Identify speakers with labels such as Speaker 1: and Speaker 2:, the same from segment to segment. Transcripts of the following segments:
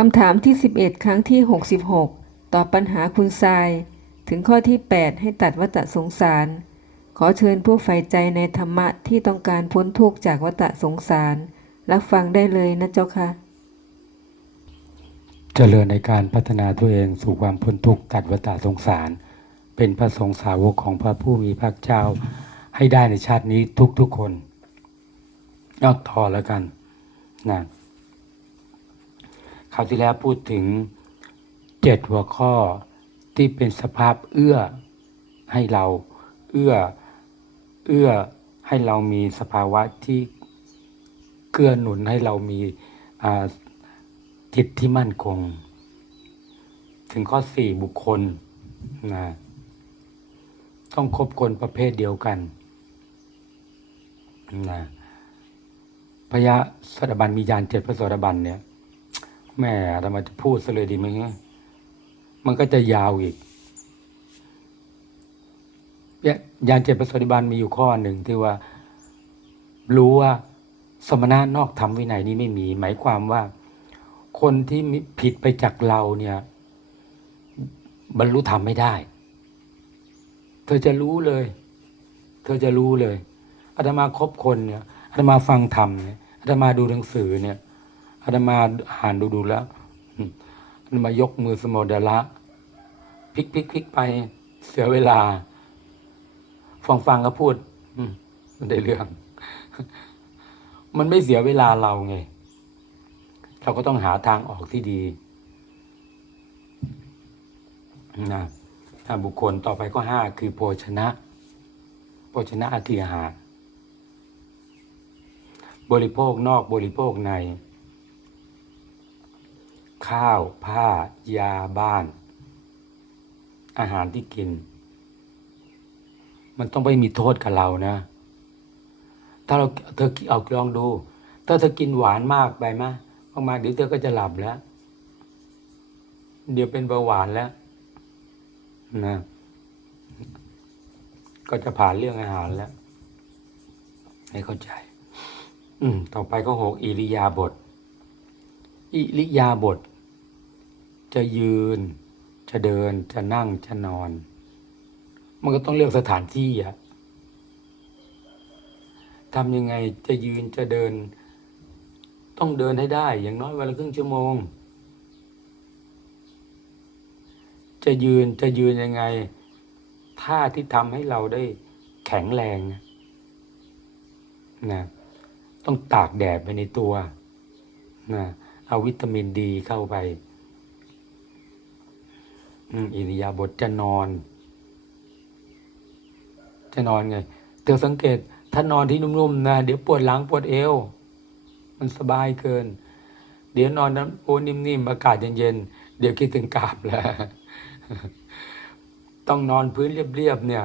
Speaker 1: คำถามที่ 11 ครั้งที่ 66 ตอบปัญหาคุณทราย ถึงข้อที่ 8 ให้ตัดวัฏสงสาร ขอเชิญผู้ใฝ่ใจในธรรมะที่ต้องการพ้นทุกข์จากวัฏสงสาร รับฟังได้เลยนะเจ้าค่ะ
Speaker 2: เจริญในการพัฒนาตัวเองสู่ความพ้นทุกข์ตัดวัฏสงสาร เป็นพระสงฆ์สาวกของพระผู้มีพระเจ้า ให้ได้ในชาตินี้ทุกๆคนเอาต่อแล้วกันนะ คราวที่แล้วพูดถึงเจ็ดหัวข้อที่เป็นสภาพเอื้อให้เราเอื้อเอื้อให้เรามีสภาวะที่เกื้อหนุนให้เรามีจิตที่มั่นคง ถึงข้อสี่บุคคลนะต้องคบคนประเภทเดียวกันนะพระยะสดบันมียานเจ็ดพระสดบันเนี่ย แม่เรามจะพูดซะเลยดีไหมฮะมันก็จะยาวอีกเนี่ยานเจ็ดพระสดาบันมีอยู่ข้อหนึ่งที่ว่า รู้ว่าสมณะนอกธรรมวินัยนี้ไม่มี หมายความว่า คนที่มิผิดไปจากเราเนี่ย บรรลุธรรมไม่ได้ เธอจะรู้เลย เธอจะรู้เลยอาตมาคบคนเนี่ยอาตมาฟังธรรมเนี่ยอาตมาดูหนังสือเนี่ย อาตมาอ่านดูดูแล้วอืมาตมายกมือสมโดละพลิกพลิกพลิกไปเสียเวลา ฟังฟังก็พูดมันได้เรื่อง มันไม่เสียเวลาเราไง เราก็ต้องหาทางออกที่ดีนะถ้าบุคคลต่อไปก็ห้าคือโภชนะ โภชนะอาทิหารบริโภคนอกบริโภคใน ข้าวผ้ายาบ้าน อาหารที่กิน มันต้องไม่มีโทษกับเรานะ ถ้าเราเธอเอาลองดู ถ้าเธอกินหวานมากไปมะมากๆเดี๋ยวเธอก็จะหลับแล้ว เดี๋ยวเป็นเบาหวานแล้วนะก็จะผ่านเรื่องอาหารแล้ว ให้เข้าใจ อืม ต่อไปก็หกอิริยาบถ อิริยาบถจะยืน จะเดินจะนั่งจะนอน มันก็ต้องเลือกสถานที่อะทำยังไงจะยืนจะเดิน ต้องเดินให้ได้ อย่างน้อยวันละครึ่งชั่วโมง จะยืนจะยืนยังไงท่าที่ทำให้เราได้แข็งแรงนะต้องตากแดดไปในตัวนะ เอาวิตามินดีเข้าไปอิริยาบถจะนอน จะนอนไงเธอสังเกตถ้านอนที่นุ่มๆนะเดี๋ยวปวดหลังปวดเอว มันสบายเกิน เดี๋ยวนอนนั้นโอ้นิ่มๆอากาศเย็นๆเดี๋ยวคิดถึงกราบแล้วต้องนอนพื้นเรียบๆเนี่ย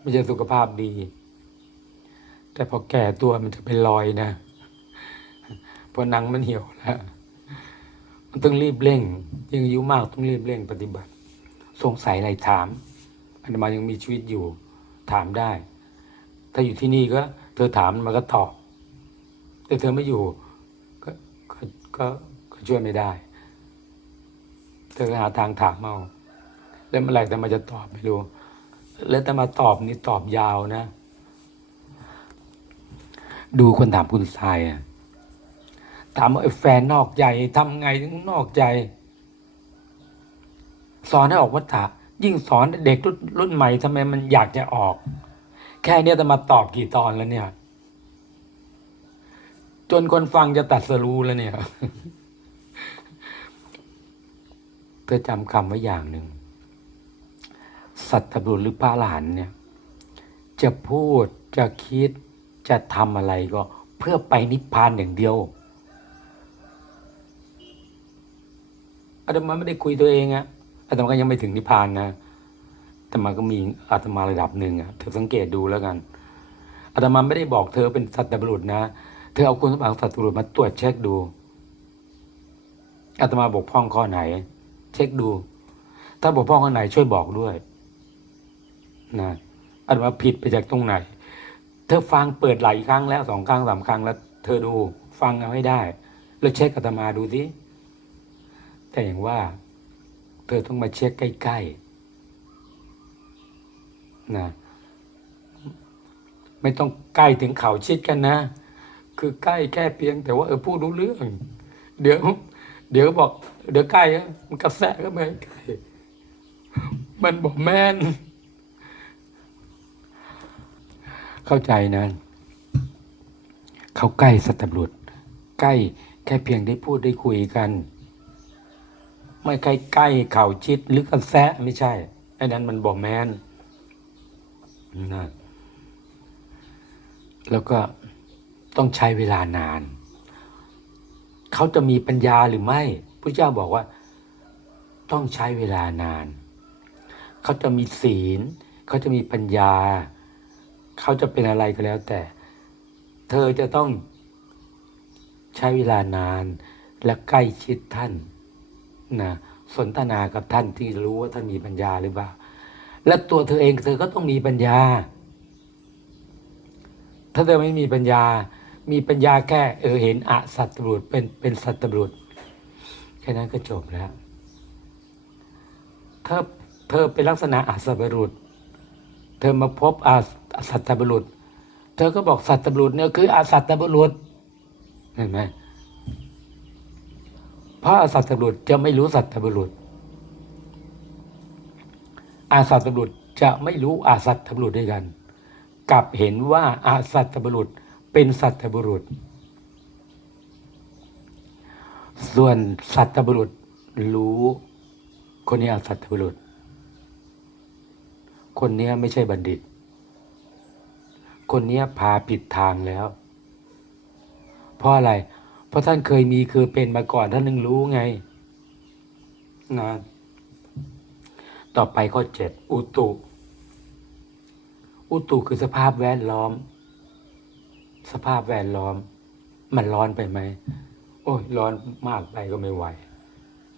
Speaker 2: ไม่ใช่สุขภาพดี แต่พอแก่ตัวมันจะเป็นรอยนะ เพราะหนังมันเหี่ยวแล้วมันต้องรีบเร่ง ยิ่งอายุมากต้องรีบเร่งปฏิบัติ สงสัยอะไรถามอันมายังมีชีวิตอยู่ ถามได้ ถ้าอยู่ที่นี่ก็ เธอถามมันก็ตอบ แต่เธอไม่อยู่ ก็ก็ก็ก็ช่วยไม่ได้ เธอหาทางถามเอาแล้วเมื่อไหร่แต่มาจะตอบไม่รู้ แล้วแต่มาตอบนี่ตอบยาวนะ ดูคนถามคุณทรายอะ ถามว่าแฟนนอกใจทำไงถึงนอกใจ สอนให้ออกวัฏฏะยิ่งสอนเด็กรุ่นรุ่นใหม่ทำไมมันอยากจะออก แค่เนี้ยจะมาตอบกี่ตอนแล้วเนี่ย จนคนฟังจะตัดสรู้แล้วเนี่ย เธอจำคำไว้อย่างหนึ่ง สัตบุรุษหรือพระหลานเนี่ย จะพูดจะคิดจะทำอะไรก็เพื่อไปนิพพานอย่างเดียว อาตมาไม่ได้คุยตัวเองอะอาตมาก็ยังไม่ถึงนิพพานนะแต่มาก็มีอาตมาระดับหนึ่งอะเธอสังเกตดูแล้วกันอาตมาไม่ได้บอกเธอเป็นสัตบุรุษนะ เธอเอาคุณสมบัติของสัตบุรุษมาตรวจเช็คดูอาตมาบกพร่องข้อไหน เช็คดู ถ้าบกพร่องข้อไหนช่วยบอกด้วยนะอาตมาผิดไปจากตรงไหน เธอฟังเปิดหลายครั้งแล้วสองครั้งสามครั้งแล้ว เธอดูฟังเอาให้ได้ แล้วเช็คอาตมาดูสิ แต่อย่างว่า เธอต้องมาเช็คใกล้ๆนะไม่ต้องใกล้ถึงเขาชิดกันนะ คือใกล้แค่เพียงแต่ว่าเออพูดรู้เรื่อง เดี๋ยว เดี๋ยวบอก เดี๋ยวใกล้มันกระแสก็ไม่ใกล้มันบอกแม่น เข้าใจนะ เขาใกล้สัตว์บุรุษใกล้แค่เพียงได้พูดได้คุยกัน ไม่ใกล้ใกล้เข่าชิดหรือกระแสะไม่ใช่ไอ้นั้นมันบอกแมนนะแล้วก็ต้องใช้เวลานาน เขาจะมีปัญญาหรือไม่พระเจ้าบอกว่า ต้องใช้เวลานาน เขาจะมีศีล เขาจะมีปัญญา เขาจะเป็นอะไรก็แล้วแต่ เธอจะต้องใช้เวลานานและใกล้ชิดท่าน นะสนทนากับท่านที่รู้ว่าท่านมีปัญญาหรือเปล่า และตัวเธอเองเธอก็ต้องมีปัญญา ถ้าเธอไม่มีปัญญา มีปัญญาแค่เออเห็นอสัตบุตรเป็นเป็นสัตบุตรแค่นั้นก็จบแล้วเธอเธอเป็นลักษณะอสัตบุตรเธอมาพบอาสัตบุรุษ เธอก็บอกสัตบุรุษเนี่ยคืออาสัตบุรุษเห็นไหม พระอาสัตว์บุรุษจะไม่รู้สัตว์บุรุษ อาสัตว์บุรุษจะไม่รู้อาสัตว์บุรุษด้วยกัน กลับเห็นว่าอาสัตว์บุรุษเป็นสัตว์บุรุษ ส่วนสัตว์บุรุษรู้คนนี้อาสัตว์บุรุษ คนนี้ไม่ใช่บัณฑิต คนนี้พาผิดทางแล้ว เพราะอะไรเราะท่านเคยมีคือเป็นมาก่อนท่านนึงรู้ไงนะต่อไปข้อเจ็ดอุตุ อุตุคือสภาพแวดล้อม สภาพแวดล้อม มันร้อนไปไหมโอ้ยร้อนมากไปก็ไม่ไหว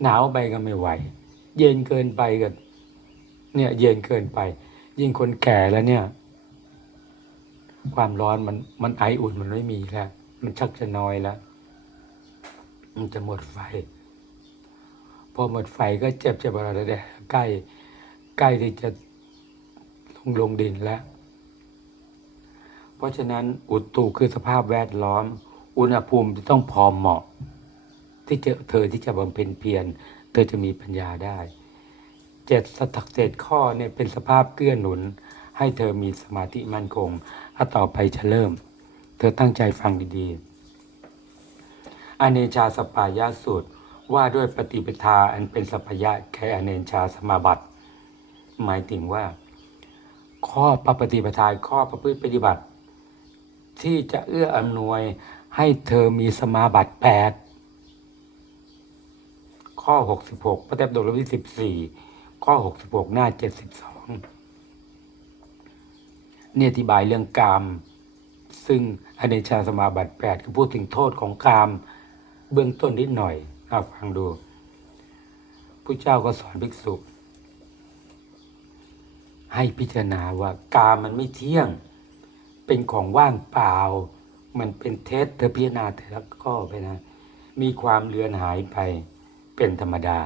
Speaker 2: หนาวไปก็ไม่ไหว เย็นเกินไปก็เนี่ยเย็นเกินไป ยิ่งคนแก่แล้วเนี่ย ความร้อนมันมันไออุ่นมันไม่มีแล้ว มันชักจะน้อยแล้ว มันจะหมดไฟ พอหมดไฟก็เจ็บเจะบอะไรแดใกล้ใกล้ที่จะลงลงดินแล้ว เพราะฉะนั้นอุตุคือสภาพแวดล้อม อุณหภูมิจะต้องพอเหมาะ ที่จะเธอที่จะบำเพ็ญเพียรเธอจะมีปัญญาได้เจ็ดสตักเจ็ดข้อเนี่ยเป็นสภาพเกื้อหนุน ให้เธอมีสมาธิมั่นคงถ้าต่อไปจะเริ่ม เธอตั้งใจฟังดีๆ อเนชาสปายาสูตร ว่าด้วยปฏิปทาอันเป็นสัพยะแค่อเนชาสมาบัติ หมายถึงว่า ข้อประปฏิปทาข้อประพฤติปฏิบัติ ที่จะเอื้ออำนวยให้เธอมีสมาบัติแปดข้อหกสิบหกพระเทพโดลวิสิบสี่ข้อหกสิบหกหน้าเจ็ดสิบสองเนี่ยอธิบายเรื่องกาม ซึ่งอเนชาสมาบัติแปดก็พูดถึงโทษของกาม เบื้องต้นนิดหน่อยเอาฟังดูผู้เจ้าก็สอนภิกษุ ให้พิจารณาว่ากามมันไม่เที่ยง เป็นของว่างเปล่า มันเป็นเท็จเธอพิจารณาแต่ละข้อไปนะ มีความเลือนหายไปเป็นธรรมดา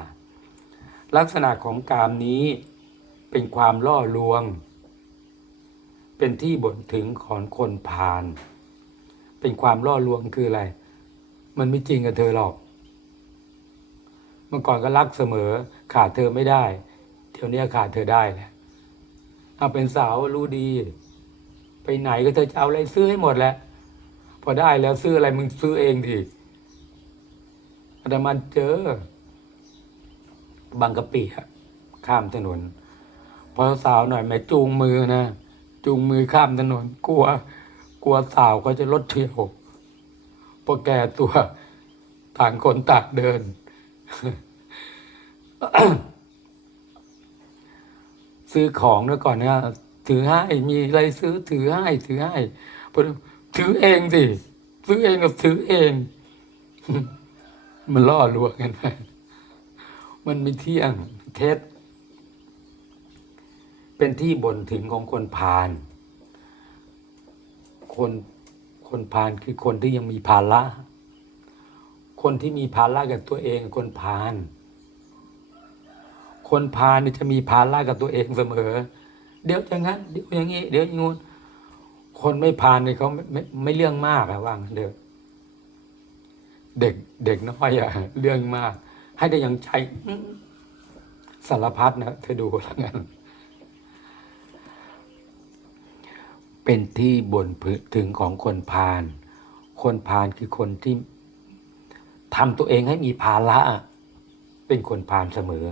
Speaker 2: ลักษณะของกามนี้เป็นความล่อลวง เป็นที่บ่นถึงของคนพาลเป็นความล่อลวงคืออะไร มันไม่จริงกับเธอหรอก เมื่อก่อนก็รักเสมอ ขาดเธอไม่ได้ เดี๋ยวนี้ขาดเธอได้แหละเอาเป็นสาวรู้ดี ไปไหนก็เธอจะเอาอะไรซื้อให้หมดแหละพอได้แล้วซื้ออะไรมึงซื้อเองดิอาตมาเจอบางกะปิอะข้ามถนน พอสาวหน่อยแม่จูงมือนะ จูงมือข้ามถนน กลัว กลัวสาวเขาจะรถเที่ยว พอแก่ตัวต่างคนต่างเดิน ซื้อของแล้วก่อนเนี่ยถือให้มีอะไรซื้อถือให้ถือให้พอถือเองสิซื้อเองกับถือเอง มันล่อลวงกันไปมันไม่เที่ยงเท็จเป็นที่บ่นถึงของคนพาลคน คนพาลคือคนที่ยังมีภาระคนที่มีภาระกับตัวเอง คนพาลคนพาลเนี่ยจะมีภาระกับตัวเองเสมอ เดี๋ยวอย่างนั้นเดี๋ยวอย่างนี้เดี๋ยวอย่างงู้นคนไม่พาลเนี่ยเขาไม่ไม่ไม่เรื่องมากอะว่างเด้อเด็กเด็กน้อยอะเรื่องมาก ให้ได้ยังใช้สารพัดนะเธอดูแล้วกัน เป็นที่บ่นถึงของคนพาลคนพาลคือคนที่ทำตัวเองให้มีภาระอะเป็นคนพาลเสมอ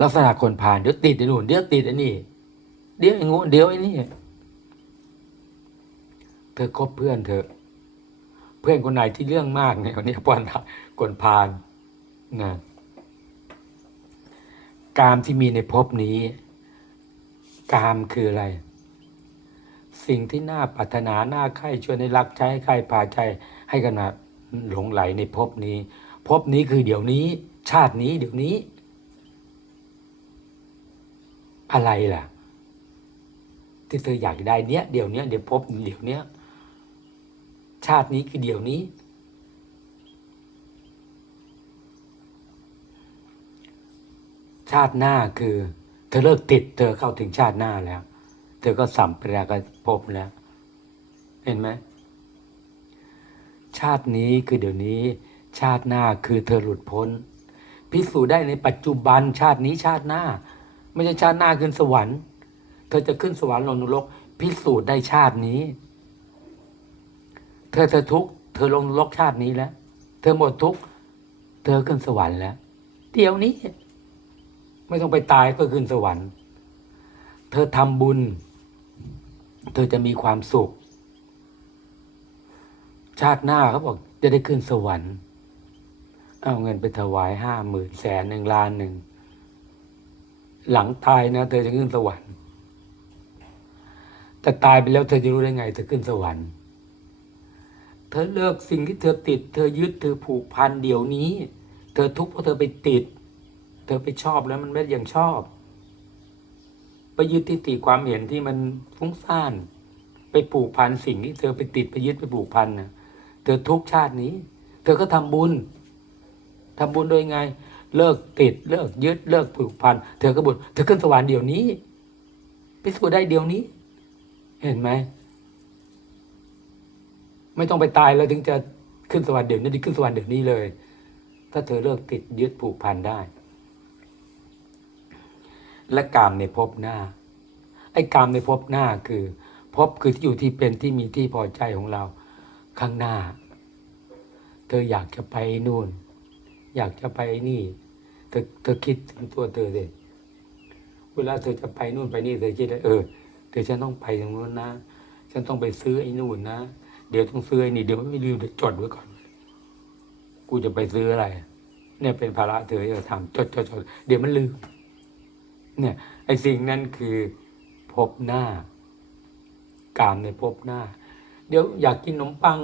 Speaker 2: ลักษณะคนพาลเดี๋ยวติดไอ้นู่นเดี๋ยวติดไอ้นี่ เดี๋ยวไอ้งูเดี๋ยวไอ้นี่ เธอคบเพื่อนเธอ เพื่อนคนไหนที่เรื่องมากเนี่ยคนนี้ปอนคนพาลนะกามที่มีในภพนี้ กามคืออะไร สิ่งที่น่าปรารถนาน่าใคร่ชวนให้รักใช้ใครพาใจให้กันมาหลงไหลในภพนี้ภพนี้คือเดี๋ยวนี้ ชาตินี้เดี๋ยวนี้ อะไรล่ะ ที่เธออยากได้เนี้ยเดี๋ยวเนี้ยเดี๋ยวภพเดี๋ยวเนี้ยชาตินี้คือเดี๋ยวนี้ ชาติหน้าคือ เธอเลิกติด เธอเข้าถึงชาติหน้าแล้ว เธอก็สัมปรากภพแล้ว เห็นไหม ชาตินี้คือเดี๋ยวนี้ ชาติหน้าคือเธอหลุดพ้น พิสูจน์ได้ในปัจจุบันชาตินี้ชาติหน้า ไม่ใช่ชาติหน้าขึ้นสวรรค์ เธอจะขึ้นสวรรค์ลงนรก พิสูจน์ได้ชาตินี้ เธอเธอทุกเธอลงนรกชาตินี้แล้ว เธอหมดทุกเธอขึ้นสวรรค์แล้วเดี๋ยวนี้ ไม่ต้องไปตายก็ขึ้นสวรรค์ เธอทำบุญ เธอจะมีความสุข ชาติหน้าเขาบอกจะได้ขึ้นสวรรค์ เอาเงินไปถวายห้าหมื่นแสนหนึ่งล้านหนึ่ง หลังตายนะ เธอจะขึ้นสวรรค์แต่ตายไปแล้วเธอจะรู้ได้ไง เธอขึ้นสวรรค์ เธอเลิกสิ่งที่เธอติด เธอยึดเธอผูกพันเดี๋ยวนี้ เธอทุกข์เพราะเธอไปติด เธอไปชอบแล้วมันไม่ยังชอบ ไปยึดทิฏฐิความเห็นที่มันฟุ้งซ่าน ไปผูกพันสิ่งที่เธอไปติดไปยึดไปผูกพันนะเธอทุกชาตินี้ เธอก็ทำบุญทำบุญโดยไง เลิกติดเลิกยึดเลิกผูกพันเธอก็บุญเธอขึ้นสวรรค์เดี๋ยวนี้พิสูจน์ได้เดี๋ยวนี้ เห็นไหมไม่ต้องไปตายแล้วถึงจะขึ้นสวรรค์เดี๋ยวนี้ขึ้นสวรรค์เดี๋ยวนี้เลย ถ้าเธอเลิกติดยึดผูกพันได้ และกามในภพหน้า ไอ้กามในภพหน้าคือภพคือที่อยู่ที่เป็นที่มีที่พอใจของเราข้างหน้า เธออยากจะไปนู่น อยากจะไปนี่ เธอเธอคิดถึงตัวเธอเลยเวลาเธอจะไปนู่นไปนี่เธอคิดเลยเออเดี๋ยวฉันต้องไปตรงนู้นนะ ฉันต้องไปซื้อไอ้นู่นนะ เดี๋ยวต้องซื้อไอ้นี่เดี๋ยวไม่ลืมเดี๋ยวจดไว้ก่อน กูจะไปซื้ออะไร เนี่ยเป็นภาระเธอจะทำจดจดจดเดี๋ยวมันลืม เนี่ยไอ้สิ่งนั้นคือพบหน้า กามในพบหน้า เดี๋ยวอยากกินขนมปัง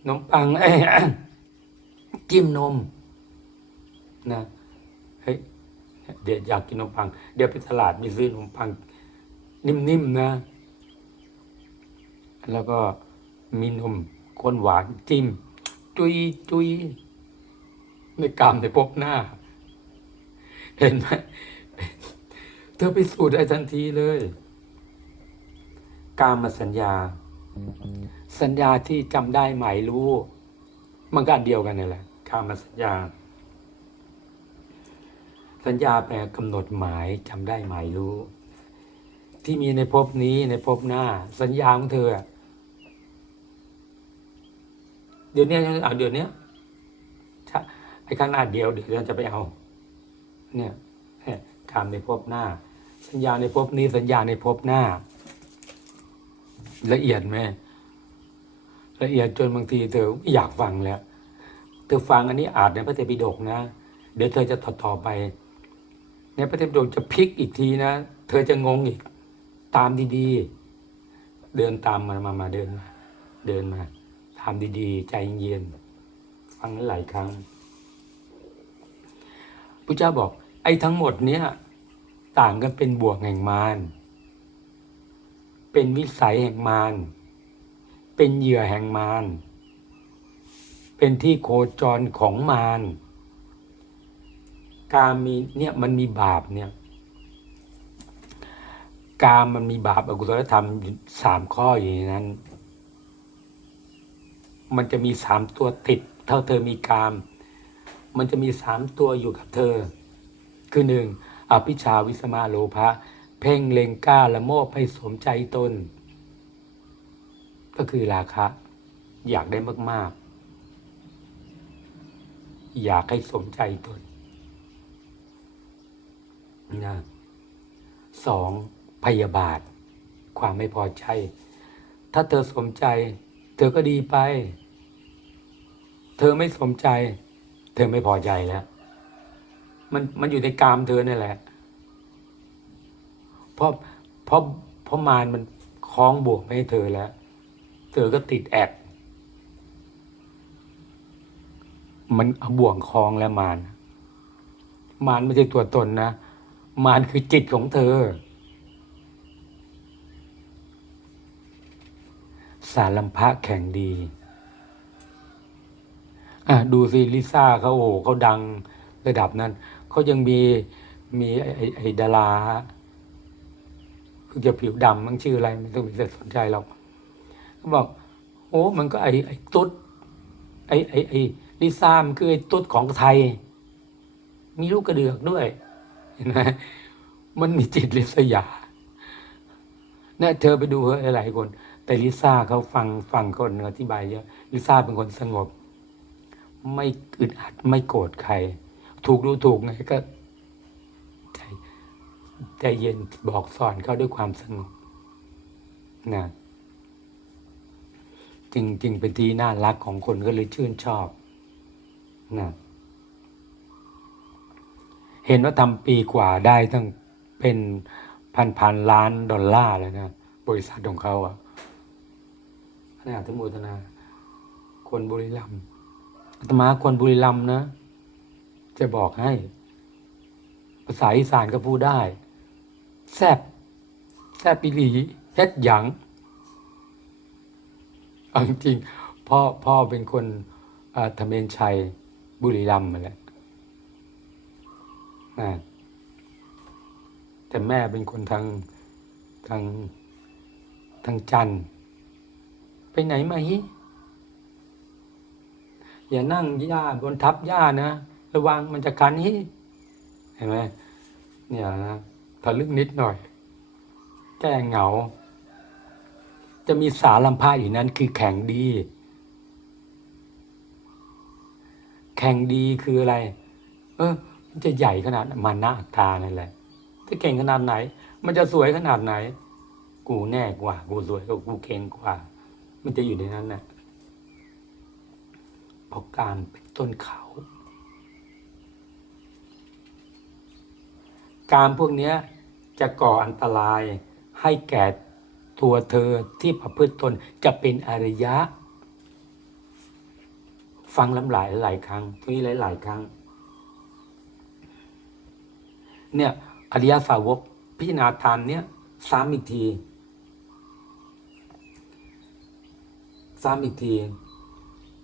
Speaker 2: ขนมปังเอ้จิ้มนมนะเฮ้ยเดี๋ยวอยากกินขนมปัง เดี๋ยวไปตลาดมีซื้อขนมปัง นิ่มๆนะ แล้วก็มีนมข้นหวานจิ้ม จุยจุยในกามในพบหน้า เห็นไหม เธอไปสูดได้ทันทีเลย การมาสัญญา สัญญาที่จำได้หมายรู้ มันก็อันเดียวกันนี่แหละกามาสัญญา สัญญาแปลกำหนดหมายจำได้หมายรู้ ที่มีในภพนี้ในภพหน้า สัญญาของเธอ เดี๋ยวนี้เอาเดี๋ยวนี้ไอ้ข้างหน้าเดียวเดี๋ยวเราจะไปเอา เนี่ยเนี่ยกามในภพหน้า สัญญาในภพนี้สัญญาในภพหน้า ละเอียดไหมละเอียดจนบางทีเธออยากฟังแล้ว เธอฟังอันนี้อาจในพระเตปิฎกนะ เดี๋ยวเธอจะต่อต่อไป ในพระเตปิฎกจะพลิกอีกทีนะ เธอจะงงอีก ตามดีๆ เดินตามมามามาเดินมาเดินมาตามดีๆ ใจเย็นฟังหลายครั้งพระเจ้าบอก ไอ้ทั้งหมดเนี้ย ต่างกันเป็นบ่วงแห่งมารเป็นวิสัยแห่งมารเป็นเหยื่อแห่งมารเป็นที่โคจรของมารการมีเนี่ยมันมีบาปเนี่ยการมันมีบาปอกุศลธรรมสามข้ออยู่ในนั้น มันจะมีสามตัวติด เท่าเธอมีกาม มันจะมีสามตัวอยู่กับเธอ คือหนึ่ง อภิชาวิสมาโลภะเพ่งเล็งกล้าละโมบให้สมใจตน ก็คือราคะ อยากได้มาก ๆ อยากให้สมใจตนนะสองพยาบาท ความไม่พอใจ ถ้าเธอสมใจ เธอก็ดีไป เธอไม่สมใจ เธอไม่พอใจแล้ว มันมันอยู่ในกามเธอเนี่ยแหละ เพราะเพราะเพราะมารมันคล้องบวกไม่ให้เธอแล้ว เธอก็ติดแอกมันเอาบ่วงคล้องแล้วมารมารไม่ใช่ตัวตนนะ มารคือจิตของเธอ สารลัมพะแข่งดี อะ ดูสิลิซ่าเขาโอ้โหเขาดังระดับนั้น เขายังมีมีไอ้ไอ้ดาราคือจะผิวดำมันชื่ออะไรไม่ต้องไปสนใจหรอกเขาบอก โอ้มันก็ไอ้ไอ้ตุ๊ดไอ้ไอ้ไอ้ลิซ่ามันคือไอ้ตุ๊ดของไทย มีลูกกระเดือกด้วยเห็นไหมมันมีจิตลิษยาเนี่ยเธอไปดูเถอะหลายคน แต่ลิซ่าเขาฟังฟังคนอธิบายเยอะลิซ่าเป็นคนสงบ ไม่อึดอัดไม่โกรธใคร ถูกรู้ถูกไงก็ใจใจเย็นบอกสอนเขาด้วยความสงบนะจึงจึงเป็นที่น่ารักของคนก็เลยชื่นชอบนะเห็นว่าทำปีกว่าได้ตั้งเป็นพันพันล้านดอลลาร์เลยนะ บริษัทของเขาอะนี่อาตโมทนา คนบุรีรัมย์อาตมาคนบุรีรัมย์นะ จะบอกให้ ภาษาอีสานก็พูดได้ แซบแซบปีหลีเฮ็ดหยังเอาจริงพ่อพ่อเป็นคนอ่าธเมนชัยบุรีรัมย์มาแหละนะแต่แม่เป็นคนทางทางทางจันไปไหนมาฮิอย่านั่งหญ้าบนทับหญ้านะ ระวังมันจะคันฮิเห็นไหมเนี่ยนะทะลึกนิดหน่อย แก้เหงา จะมีสาลัมพาอีกนั้นคือแข่งดี แข่งดีคืออะไร เออ มันจะใหญ่ขนาดมันหน้าตานั่นแหละจะเก่งขนาดไหน มันจะสวยขนาดไหน กูแน่กว่า กูสวยกว่ากูเก่งกว่า มันจะอยู่ในนั้นน่ะเพราะการเป็นต้นเขา การพวกนี้จะก่ออันตรายให้แก่ตัวเธอที่ประพฤติตนจะเป็นอริยะ ฟังลำหลายหลายครั้งตรงนี้หลายหลายครั้ง เนี่ยอริยสาวกพิจารณาทานเนี่ยซ้ำอีกทีซ้ำอีกที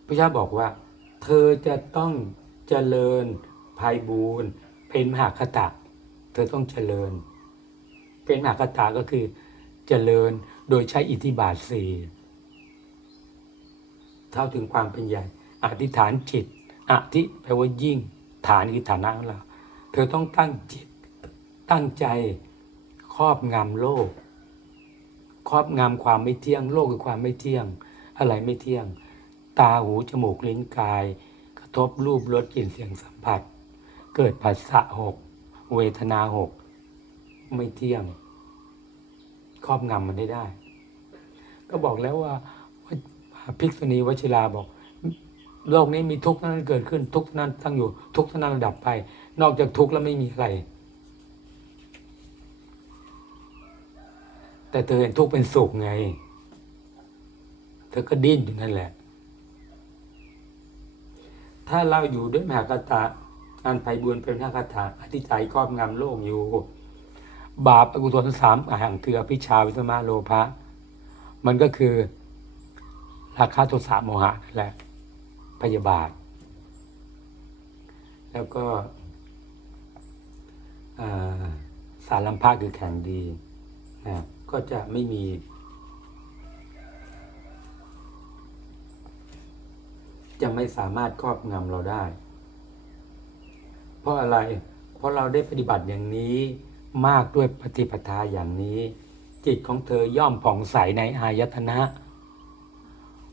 Speaker 2: พระเจ้าบอกว่า เธอจะต้องเจริญภัยบูรณ์เป็นมหาคตะ เธอต้องเจริญ เป็นมหาคตะก็คือเจริญโดยใช้อิทธิบาทสี่เท่าถึงความเป็นใหญ่ อธิษฐานจิตอธิแปลว่ายิ่ง ฐานคือฐานะของเรา เธอต้องตั้งจิต ตั้งใจครอบงำโลก ครอบงำความไม่เที่ยง โลกคือความไม่เที่ยง อะไรไม่เที่ยง ตาหูจมูกลิ้นกาย กระทบรูปรสกลิ่นเสียงสัมผัส เกิดผัสสะหก เวทนาหก ไม่เที่ยง ครอบงำมันได้ได้ ก็บอกแล้วว่าภิกษุณีวชิราบอก โลกนี้มีทุกข์นั้นเกิดขึ้น ทุกข์นั้นตั้งอยู่ ทุกข์นั้นระดับไป นอกจากทุกข์แล้วไม่มีอะไร แต่เธอเห็นทุกข์เป็นสุขไง เธอก็ดิ้นอยู่นั่นแหละ ถ้าเราอยู่ด้วยมหากตาอันไพบุญเป็นมหากตาอธิจัยครอบงำโลกอยู่ บาปอกุศลสามอ่างคืออภิชาวิสมาโลภะมันก็คือ ราคาโทสะโมหะนั่นแหละพยาบาท แล้วก็สารลัมพะคือแข็งดีนะก็จะไม่มีจะไม่สามารถครอบงำเราได้ เพราะอะไร เพราะเราได้ปฏิบัติอย่างนี้มากด้วยปฏิปทาอย่างนี้ จิตของเธอย่อมผ่องใสในอายตนะ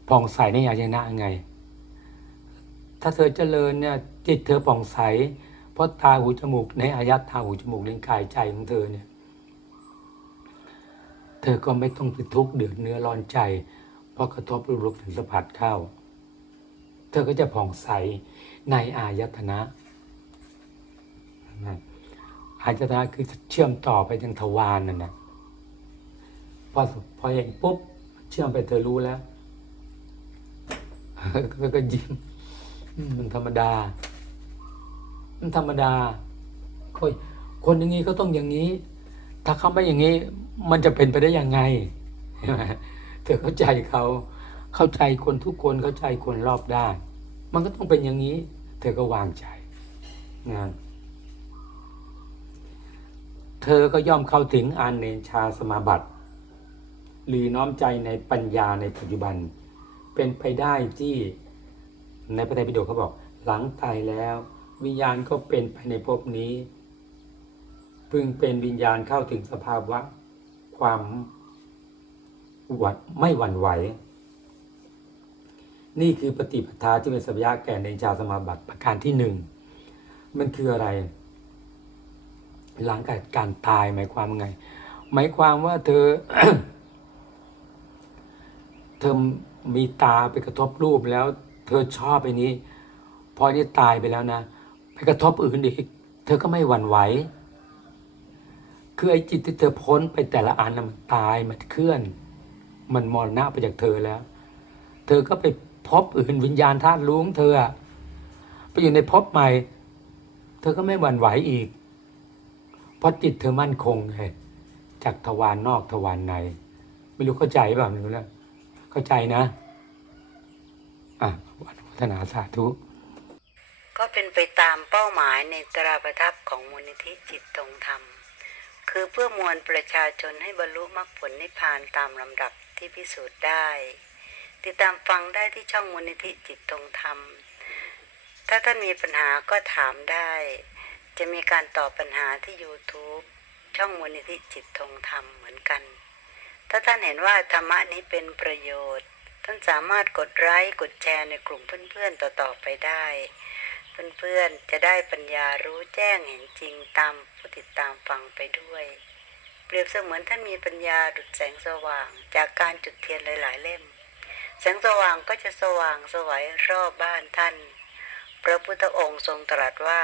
Speaker 2: ผ่องใสในอายตนะไง ถ้าเธอเจริญเนี่ยจิตเธอผ่องใส เพราะตาหูจมูกในอายตตาหูจมูกลิ้นกายใจของเธอเนี่ยเธอก็ไม่ต้องไปทุกข์เดือดเนื้อร้อนใจ เพราะกระทบรูปรสถึงสัมผัสเข้า เธอก็จะผ่องใสในอายตนะ นะอายตนะคือเชื่อมต่อไปยังทวารนั่นนะพอพอเห็นปุ๊บ เชื่อมไปเธอรู้แล้วก็ก็ยิ้มมันธรรมดา มันธรรมดาคนคนอย่างนี้ก็ต้องอย่างนี้ ถ้าเขาไม่อย่างนี้ มันจะเป็นไปได้ยังไงเธอเข้าใจเขาเข้าใจคนทุกคนเข้าใจคนรอบด้าน มันก็ต้องเป็นอย่างนี้ เธอก็วางใจนะ เธอก็ย่อมเข้าถึงอานเนชาสมาบัติ หรือน้อมใจในปัญญาในปัจจุบัน เป็นไปได้ที่ในพระไตรปิฎกเขาบอก หลังตายแล้ว วิญญาณก็เป็นไปในภพนี้ พึงเป็นวิญญาณเข้าถึงสภาวะ ความหวัดไม่หวั่นไหว นี่คือปฏิปทาที่เป็นสัพยาแก่ในชาสมาบัติประการที่หนึ่งมันคืออะไร หลังจากการตายหมายความว่าไง หมายความว่าเธอ เธอมีตาไปกระทบรูปแล้ว เธอชอบไปนี้ พอนี่ตายไปแล้วนะ ไปกระทบอื่นอีก เธอก็ไม่หวั่นไหว คือไอ้จิตที่เธอพ้นไปแต่ละอันมันตายมันเคลื่อน มันมรณะไปจากเธอแล้ว เธอก็ไปพบอื่นวิญญาณธาตุรู้ของเธออะไปอยู่ในภพใหม่ เธอก็ไม่หวั่นไหวอีก เพราะจิตเธอมั่นคงไงจากทวารนนอกทวารใน ไม่รู้เข้าใจเปล่าไม่รู้นะเข้าใจนะอะอนุโมทนาสาธุ
Speaker 3: ก็เป็นไปตามเป้าหมายในตราประทับของมูลนิธิจิตตรงธรรม คือเพื่อมวลประชาชนให้บรรลุมรรคผลนิพพานตามลำดับที่พิสูจน์ได้ ติดตามฟังได้ที่ช่องมูลนิธิจิตตรงธรรม ถ้าท่านมีปัญหาก็ถามได้ จะมีการตอบปัญหาที่ YouTube ช่องมูลนิธิจิตตรงธรรมเหมือนกัน ถ้าท่านเห็นว่าธรรมะนี้เป็นประโยชน์ ท่านสามารถกดไลค์กดแชร์ในกลุ่มเพื่อนๆต่อๆไปได้ เพื่อนๆจะได้ปัญญารู้แจ้งเห็นจริงตามผู้ติดตามฟังไปด้วย เปรียบเสมือนท่านมีปัญญาดุจแสงสว่าง จากการจุดเทียนหลายๆเล่ม แสงสว่างก็จะสว่างสวัยรอบบ้านท่าน พระพุทธองค์ทรงตรัสว่า